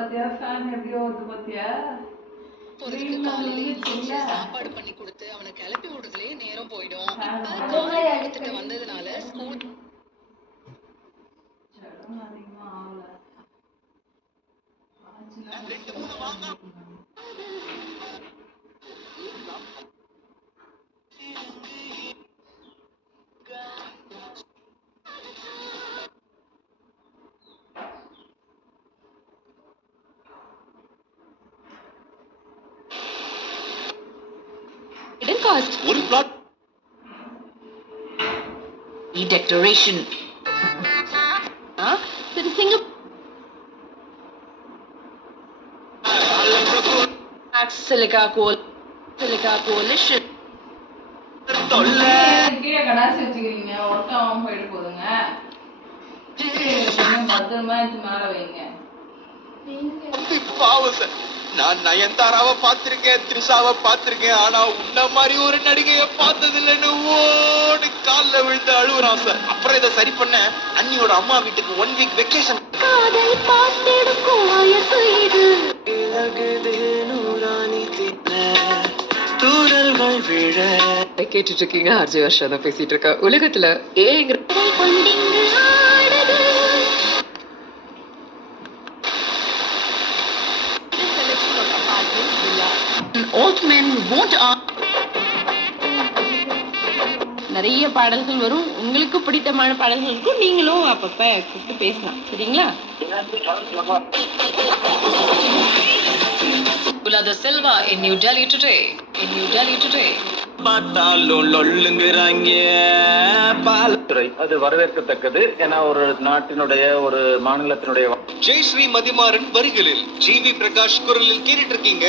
பாத்தியா ஃபேன் எப்படி ஓடுது பாத்தியா? சாப்பாடு பண்ணி கொடுத்து அவனை கிளப்பி விடுறதுலயே நேரம் போயிடும். காலேஜ் வந்ததுனால ஸ்கூல் ஒரு பிளாட் டெக்கரேஷன் சரி சிங்க சிலிக்கா கோலிஷன் கீழே கடாசி வச்சுக்கிறீங்க, ஒர்க் ஆகாம போயிட்டு போதுங்க. பத்திரமா எடுத்து மேல வைங்க. பாவம் சார், நான் நயன்தாராவை பார்த்திருக்கேன், த்ரிஷாவை பார்த்திருக்கேன், ஆனா உன்ன மாதிரி ஒரு நடிகைய பார்த்தது இல்லைன்னு ஓடு காலில் விழுந்து அழுகுறான் சார். அப்புறம் இதை சரி பண்ண அண்ணியோட அம்மா வீட்டுக்கு 1 வீக் வெக்கேஷன். கேட்டுட்டு இருக்கீங்க அர்ஜய் வர்ஷா தான் பேசிட்டு இருக்கா. உலகத்துல ஏங்கிற நிறைய பாடல்கள் வரும். உங்களுக்கு பிடித்தமான பாடல்களுக்கும் நீங்களும் அப்பப்ப கூப்பிட்டு பேசலாம். சரிங்களா? Lula Silva in New Delhi today. பார்த்தாலும் லொல்லுங்கிறாங்க. அது வரவேற்கத்தக்கது. ஏன்னா ஒரு நாட்டினுடைய ஒரு மாநிலத்தினுடைய ஜெயஸ்ரீ மதிமாறன் வரிகளில் ஜிவி பிரகாஷ் குரலில் கேட்டுட்டு இருக்கீங்க.